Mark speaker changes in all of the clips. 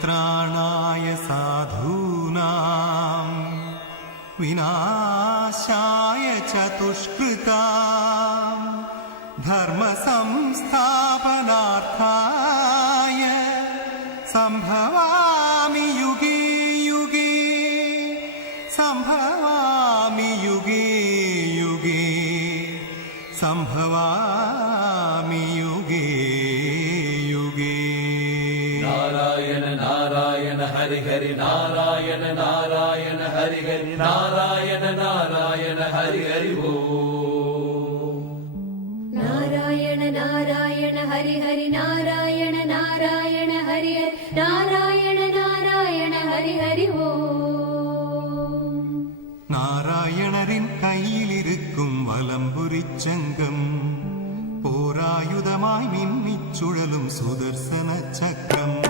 Speaker 1: परित्राणाय साधूनां विनाशाय चतुष्कृताम् धर्मसंस्थापनार्थाय सम्भवामि युगे युगे सम्भवामि युगे युगे सम्भवामि युगे
Speaker 2: ஹரி ஹரி நாராயண நாராயண ஹரி ஹரி நாராயண நாராயண ஹரி ஹரி ஓ.
Speaker 3: நாராயண நாராயண ஹரி ஹரி நாராயண நாராயண ஹரி ஹரி நாராயண நாராயண ஹரி ஹரி ஓம்
Speaker 1: நாராயணரின் கையில் இருக்கும் வலம்புரிச் சங்கம் போராயுதமாய் மின்னிச் சுழலும் சுதர்சன சக்கரம்.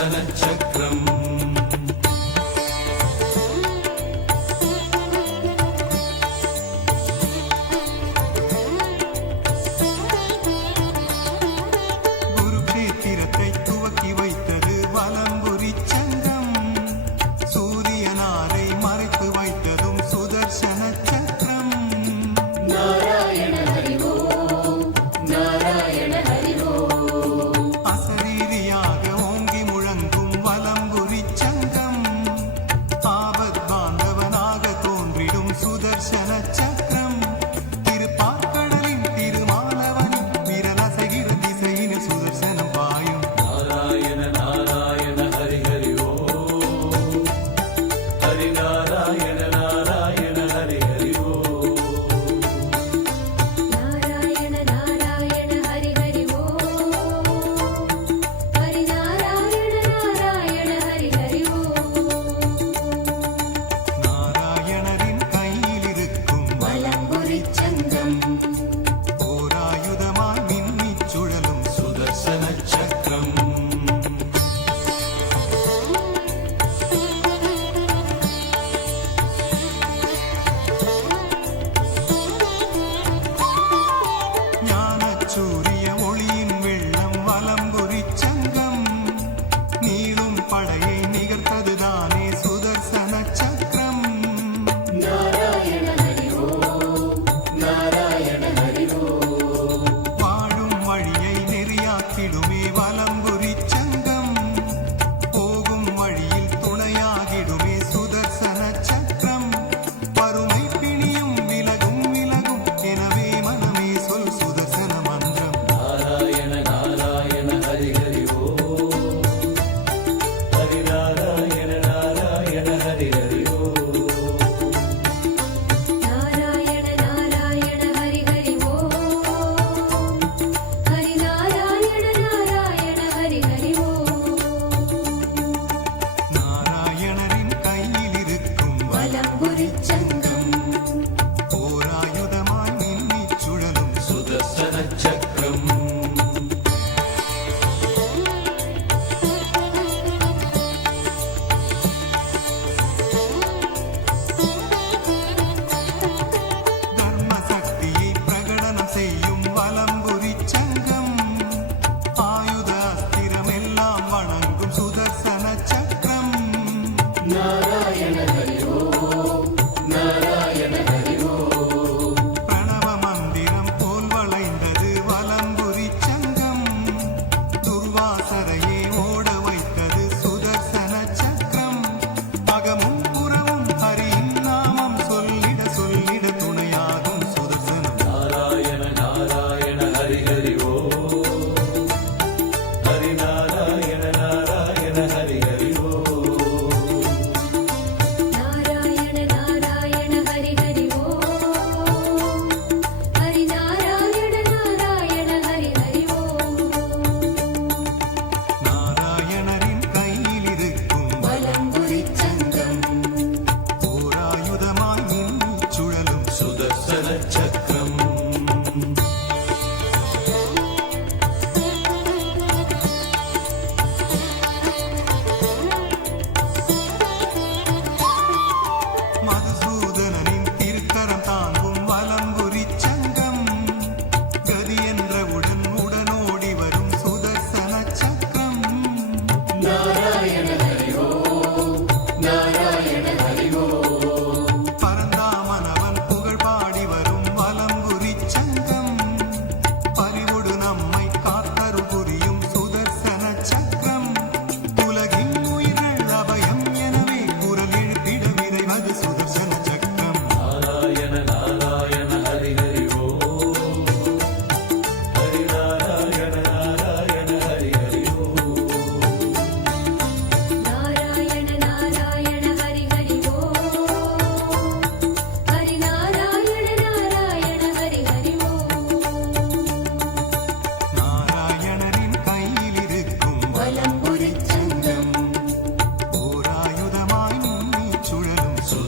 Speaker 1: சனச்சக்கரம்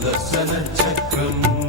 Speaker 1: சுதர்சன சக்கரம்